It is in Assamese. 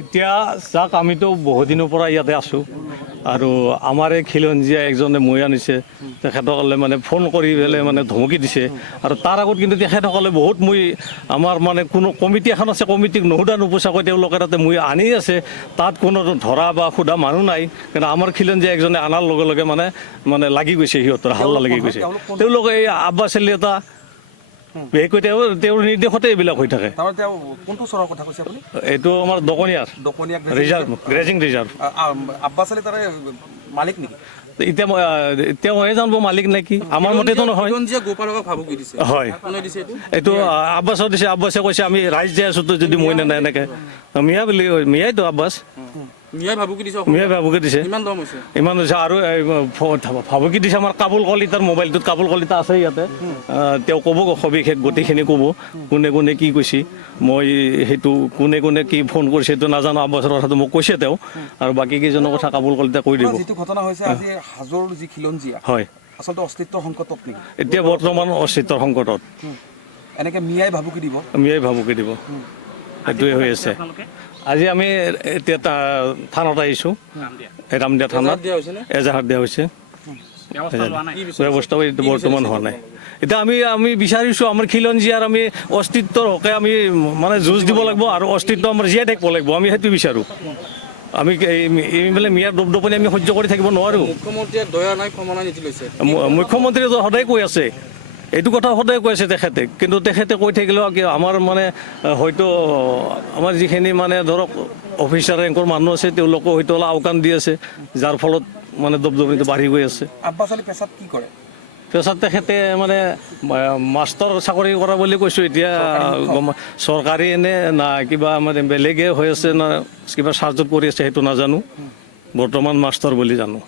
এতিয়া যাক আমিতো বহুদিনৰ পৰা ইয়াতে আছোঁ আৰু আমাৰ এই খিলঞ্জীয়া একজনে মই আনিছে তেখেতসকলে মানে ফোন কৰি পেলাই মানে ধমকি দিছে আৰু তাৰ আগত কিন্তু তেখেতসকলে বহুত মই আমাৰ মানে কোনো কমিটি এখন আছে কমিটিক নুসুধা নোপোচাকৈ তেওঁলোকে তাতে মই আনি আছে তাত কোনো ধৰা বা সোধা মানুহ নাই কিন্তু আমাৰ খিলঞ্জীয়া একজনে অনাৰ লগে লগে মানে মানে লাগি গৈছে সিহঁতৰ হাল্লা লাগি গৈছে তেওঁলোকে এই আব্বাছ আলী এটা বিশেষকৈ তেওঁৰ নিৰ্দেশতে এইবিলাক হৈ থাকে কোনটো চহৰৰ কথা কৈছে আপুনি এইটো আমাৰ দকনীয়াৰ reserve grazing reserve Abbas Ali তাৰে মালিক নেকি এতিয়া তেওঁহে জানিব মালিক নে কি আমাৰ মতেতো নহয় গোপালকক ভাবুকি দিছে হয় কোনে দিছে এইটো আব্বাছক দিছে আব্বাছে কৈছে আমি ৰাইজ যাই আছোঁ তো যদি মই নাই এনেকৈ মিয়া বুলি মিয়াইতো আব্বাছ মিয়াই ভাবুকি দিছে মিয়াই ভাবুকি দিছে ইমান দাম হৈছে ইমান হৈছে আৰু ভাবুকি দিছে আমাৰ কাবুল কলিতাৰ মোবাইলটোত কাবুল কলিতা আছে ইয়াতে তেওঁ ক'ব সবিশেষ গোটেইখিনি ক'ব কোনে কোনে কি কৈছে মই সেইটো কোনে কোনে কি ফোন কৰিছে সেইটো নাজানো আব্বাছৰ কথাটো মোক কৈছে তেওঁ আৰু বাকী কেইজনৰ কথা কাবুল কলিতা কৈ দিব যিটো ঘটনা হৈছে আজি হাজোৰ যি খিলঞ্জীয়া হয় আচলতে অস্তিত্বৰ সংকটত নেকি এতিয়া বৰ্তমান অস্তিত্বৰ সংকটত এনেকে মিয়াই ভাবুকি দিব মিয়াই ভাবুকি দিব সেইটোৱে হৈ আছে আজি আমি এতিয়া থানাত আহিছোঁ ৰামদিয়া থানাত এজাহাৰ দিয়া হৈছে ব্যৱস্থা বৰ্তমান হোৱা নাই এতিয়া আমি বিচাৰিছোঁ আমাৰ খিলঞ্জীয়াৰ আমি অস্তিত্বৰ হকে আমি মানে যুঁজ দিব লাগিব আৰু অস্তিত্ব আমাৰ জীয়াই থাকিব লাগিব আমি সেইটো বিচাৰোঁ আমি এইবিলাক মিয়াৰ দপদপনি আমি সহ্য কৰি থাকিব নোৱাৰোঁ মুখ্যমন্ত্ৰীয়ে দয়া নাই ক্ষমা নাই নীতি লৈছে মুখ্যমন্ত্ৰীয়ে সদায় কৈ আছে এইটো কথা সদায় কৈ আছে তেখেতে কিন্তু তেখেতে কৈ থাকিলেও কি আমাৰ মানে হয়তো আমাৰ যিখিনি মানে ধৰক অফিচাৰ ৰেংকৰ মানুহ আছে তেওঁলোকো হয়তো অলপ আওকাণ দি আছে যাৰ ফলত মানে দপদপনিটো বাঢ়ি গৈ আছে আব্বাছ আলী পেছাত কি কৰে পেছাত তেখেতে মানে মাষ্টৰ চাকৰি কৰা বুলি কৈছোঁ এতিয়া চৰকাৰী এনে না কিবা মানে বেলেগে হৈ আছে না কিবা চাৰ্জত কৰি আছে সেইটো নাজানো বৰ্তমান মাষ্টৰ বুলি জানো